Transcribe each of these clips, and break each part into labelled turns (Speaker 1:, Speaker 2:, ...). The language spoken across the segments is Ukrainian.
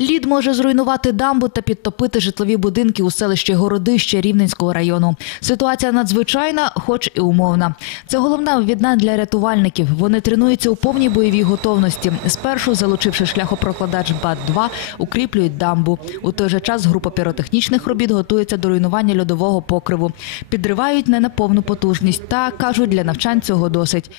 Speaker 1: Лід може зруйнувати дамбу та підтопити житлові будинки у селищі Городище Рівненського району. Ситуація надзвичайна, хоч і умовна. Це головна відна для рятувальників. Вони тренуються у повній бойовій готовності. Спершу, залучивши шляхопрокладач БАТ-2, укріплюють дамбу. У той же час група піротехнічних робіт готується до руйнування льодового покриву. Підривають не на повну потужність та кажуть, для навчань цього досить.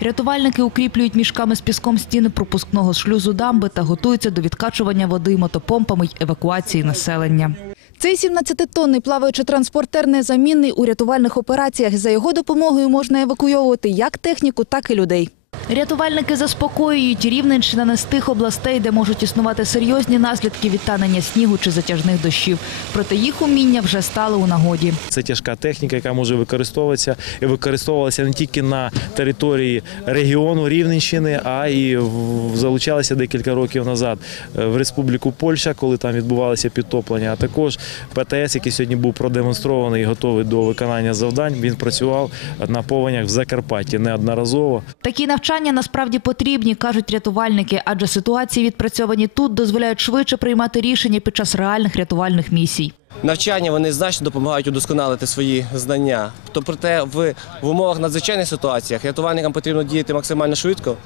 Speaker 1: Рятувальники укріплюють мішками з піском стіни пропускного шлюзу дамби та готуються до відкачування води мотопомпами й евакуації населення. Цей 17-тонний плаваючий транспортер незамінний у рятувальних операціях. За його допомогою можна евакуйовувати як техніку, так і людей. Рятувальники заспокоюють, Рівненщина не з тих областей, де можуть існувати серйозні наслідки від танення снігу чи затяжних дощів. Проте їх уміння вже стали у нагоді.
Speaker 2: Це тяжка техніка, яка може використовуватися і використовувалася не тільки на території регіону Рівненщини, а і залучалася декілька років назад е, в Республіку Польща, коли там відбувалися підтоплення. А також ПТС, який сьогодні був продемонстрований і готовий до виконання завдань. Він працював на повенях в Закарпатті неодноразово.
Speaker 1: Такі навчання насправді потрібні, кажуть рятувальники, адже ситуації відпрацьовані тут дозволяють швидше приймати рішення під час реальних рятувальних місій.
Speaker 3: Навчання вони значно допомагають удосконалити свої знання. То проте в, в умовах надзвичайних ситуаціях рятувальникам потрібно діяти максимально швидко,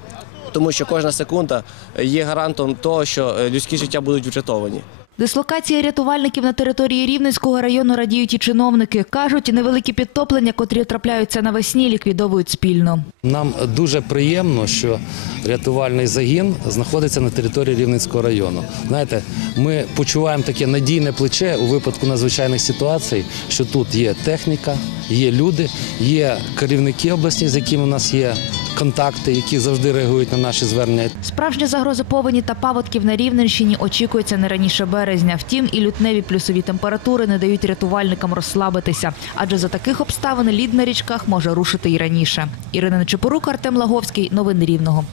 Speaker 3: тому що кожна секунда є гарантом того, що е, людські життя будуть врятовані.
Speaker 1: Дислокації рятувальників на території Рівненського району радіють і чиновники. Кажуть, невеликі підтоплення, котрі трапляються навесні, ліквідовують спільно.
Speaker 4: Нам дуже приємно, що рятувальний загін знаходиться на території Рівненського району. Знаєте, ми почуваємо таке надійне плече у випадку надзвичайних ситуацій, що тут є техніка, є люди, є керівники обласні, з якими у нас є контакти, які завжди реагують на наші звернення.
Speaker 1: Справжня загроза повені та паводків на Рівненщині очікується не раніше березня. Втім, і лютневі плюсові температури не дають рятувальникам розслабитися, адже за таких обставин лід на річках може рушити і раніше. Ірина Нечепорук, Артем Лаговський. Новини Рівного.